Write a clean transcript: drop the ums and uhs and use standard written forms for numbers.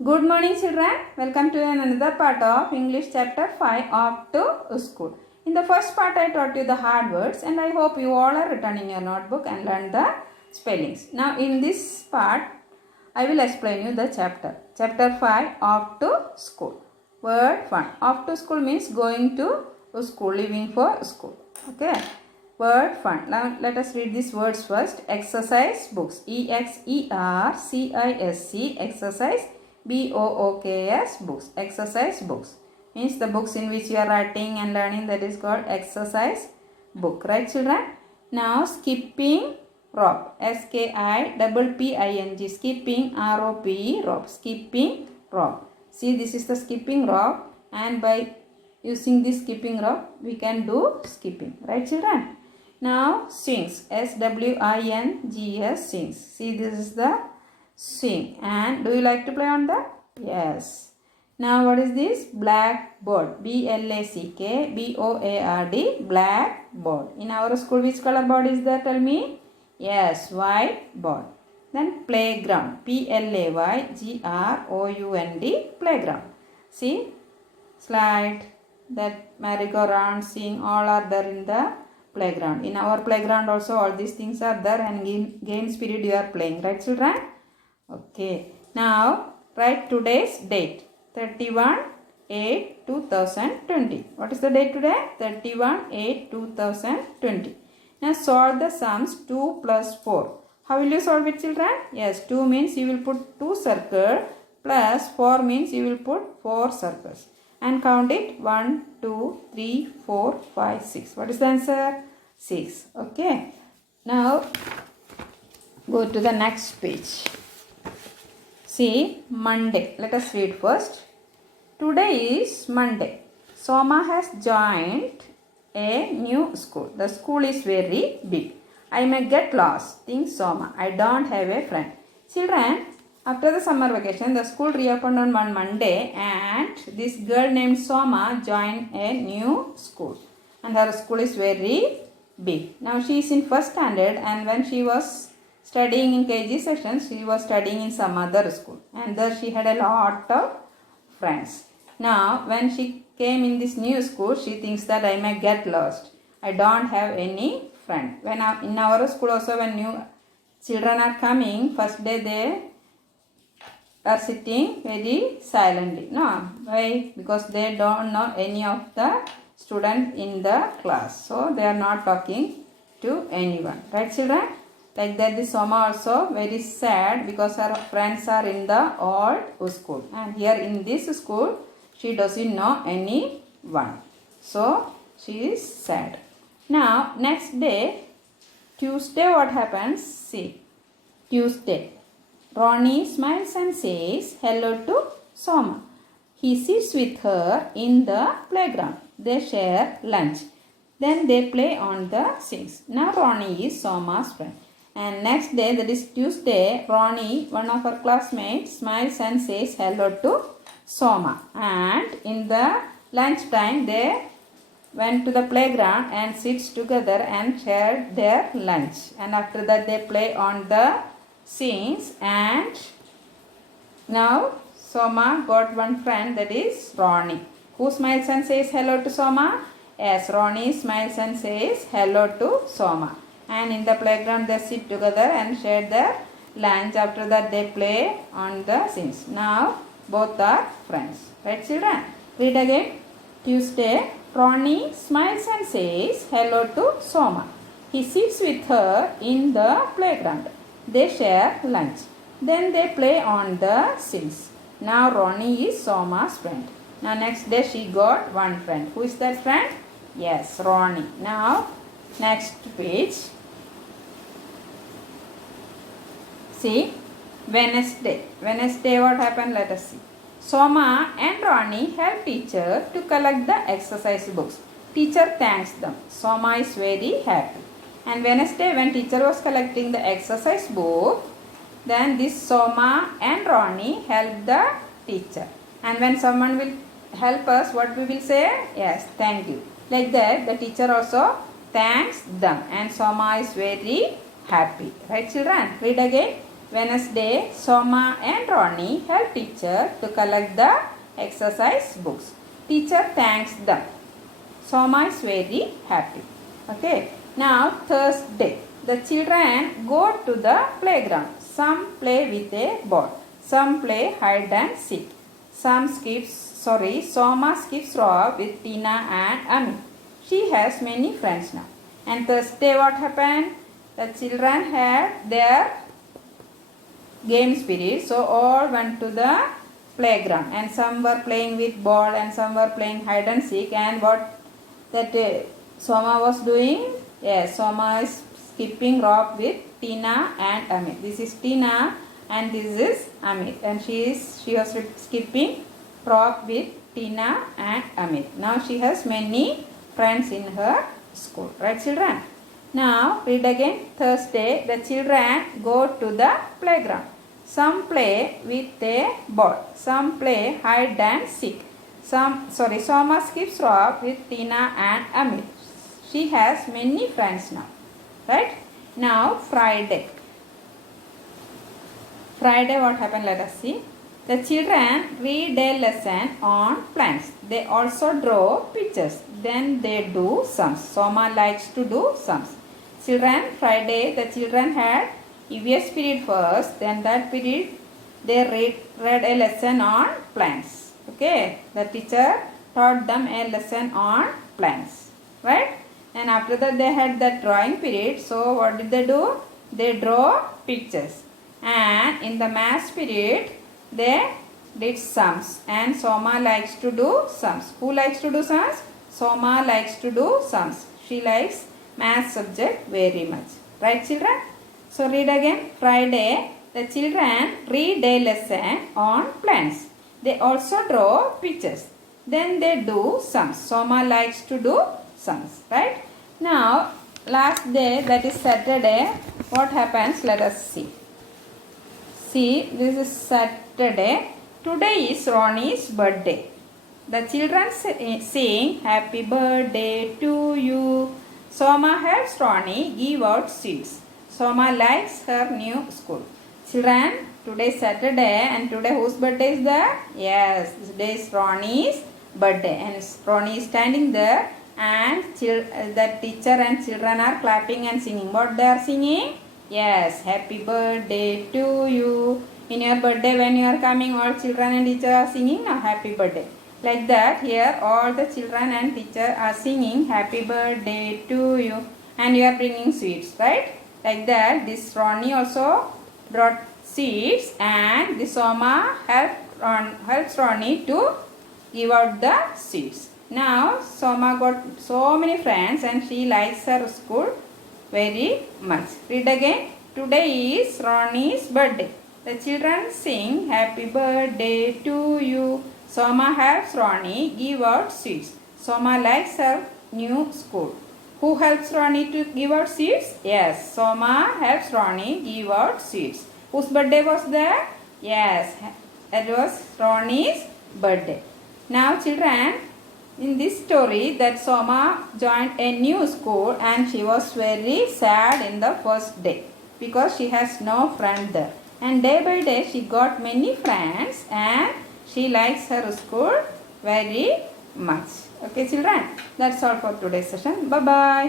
Good morning children. Welcome to another part of English chapter 5 Off to School. In the first part I taught you the hard words and I hope you all are returning your notebook and learn the spellings. Now in this part I will explain you the chapter. Chapter 5 Off to School. Word fun. Off to school means going to school, leaving for school. Okay. Word fun. Now let us read these words first. Exercise books. EXERCISE exercise. BOOKS books. Exercise books means the books in which you are writing and learning, that is called exercise book, right children? Now skipping rope. SKIPPING. Skipping ROP rope. Skipping rope. See, this is the skipping rope and by using this skipping rope we can do skipping, right children? Now swings. SWINGS swings. See, this is the swing. And do you like to play on that? Yes. Now what is this? Blackboard. BLACKBOARD. Blackboard. In our school which color board is there? Tell me. Yes, white board. Then playground. PLAYGROUND. Playground. See, slide, that merry-go-round, swing, all are there in the playground. In our playground also all these things are there, and games period you are playing, right children? Okay. Now write today's date. 31/8/2020. What is the date today? 31/8/2020. Now solve the sums 2 plus 4. How will you solve it children? Yes, 2 means you will put 2 circles plus 4 means you will put 4 circles. And count it 1, 2, 3, 4, 5, 6. What is the answer? 6. Okay. Now go to the next page. See, Monday. Let us read first. Today is Monday. Soma has joined a new school. The school is very big. I may get lost, thinks Soma. I don't have a friend. Children, after the summer vacation, the school reopened on one Monday and this girl named Soma joined a new school. And her school is very big. Now she is in first standard, and when she was studying in KG section, she was studying in some other school. And there she had a lot of friends. Now when she came in this new school, she thinks that I may get lost. I don't have any friend. When in our school also, when new children are coming, first day they are sitting very silently. No, why? Because they don't know any of the student in the class. So they are not talking to anyone. Right children? Like that, the Soma also very sad because her friends are in the old school. And here in this school, she doesn't know anyone. So she is sad. Now next day, Tuesday, what happens? See, Tuesday. Ronnie smiles and says hello to Soma. He sits with her in the playground. They share lunch. Then they play on the swings. Now Ronnie is Soma's friend. And next day, that is Tuesday, Ronnie, one of her classmates, smiles and says hello to Soma. And in the lunch time, they went to the playground and sits together and shared their lunch. And after that, they play on the swings. And now Soma got one friend, that is Ronnie. Who smiles and says hello to Soma? Yes, Ronnie smiles and says hello to Soma. And in the playground they sit together and share their lunch. After that they play on the swings. Now both are friends. Right children? Read again. Tuesday, Ronnie smiles and says hello to Soma. He sits with her in the playground. They share lunch. Then they play on the swings. Now Ronnie is Soma's friend. Now next day she got one friend. Who is that friend? Yes, Ronnie. Now next page. See, Wednesday. Wednesday, what happened? Let us see. Soma and Ronnie help teacher to collect the exercise books. Teacher thanks them. Soma is very happy. And Wednesday, when teacher was collecting the exercise book, then this Soma and Ronnie help the teacher. And when someone will help us, what we will say? Yes, thank you. Like that, the teacher also thanks them. And Soma is very happy. Right children? Read again. Wednesday, Soma and Ronnie help teacher to collect the exercise books. Teacher thanks them. Soma is very happy. Okay. Now Thursday, the children go to the playground. Some play with a ball. Some play hide and seek. Soma skips rope with Tina and Ami. She has many friends now. And Thursday what happened? The children had their game spirit, so all went to the playground, and some were playing with ball and some were playing hide and seek. And what that Soma was doing? Yes, Soma is skipping rope with Tina and Amit. This is Tina and this is Amit, and she was skipping rope with Tina and Amit. Now she has many friends in her school, right children? Now read again. Thursday, the children go to the playground. Some play with a ball. Some play hide and seek. Soma skips rope with Tina and Amit. She has many friends now. Right? Now Friday. Friday what happened? Let us see. The children read a lesson on plants. They also draw pictures. Then they do sums. Soma likes to do sums. Children, Friday the children had EVS period first. Then that period they read a lesson on plants. Okay. The teacher taught them a lesson on plants. Right? And after that they had that drawing period. So what did they do? They draw pictures. And in the maths period they did sums, and Soma likes to do sums. Who likes to do sums? Soma likes to do sums. She likes math subject very much. Right children? So read again. Friday, the children read a lesson on plants. They also draw pictures. Then they do sums. Soma likes to do sums. Right? Now last day, that is Saturday, what happens? Let us see. See, this is Saturday. Today is Ronnie's birthday. The children sing happy birthday to you. Soma helps Ronnie give out sweets. Soma likes her new school. Children, today is Saturday, and today whose birthday is there? Yes, today is Ronnie's birthday, and Ronnie is standing there, and the teacher and children are clapping and singing. What they are singing? Yes, happy birthday to you. In your birthday, when you are coming, all children and teacher are singing now happy birthday. Like that, here all the children and teacher are singing happy birthday to you, and you are bringing sweets, right? Like that, this Ronnie also brought sweets, and this Soma helps Ronnie to give out the sweets. Now Soma got so many friends, and she likes her school very much. Read again. Today is Ronnie's birthday. The children sing happy birthday to you. Soma helps Ronnie give out sweets. Soma likes her new school. Who helps Ronnie to give out sweets? Yes, Soma helps Ronnie give out sweets. Whose birthday was there? Yes, that was Ronnie's birthday. Now children, in this story, that Soma joined a new school, and she was very sad in the first day because she has no friend there. And day by day she got many friends, and she likes her school very much. Okay children, that's all for today's session. Bye bye.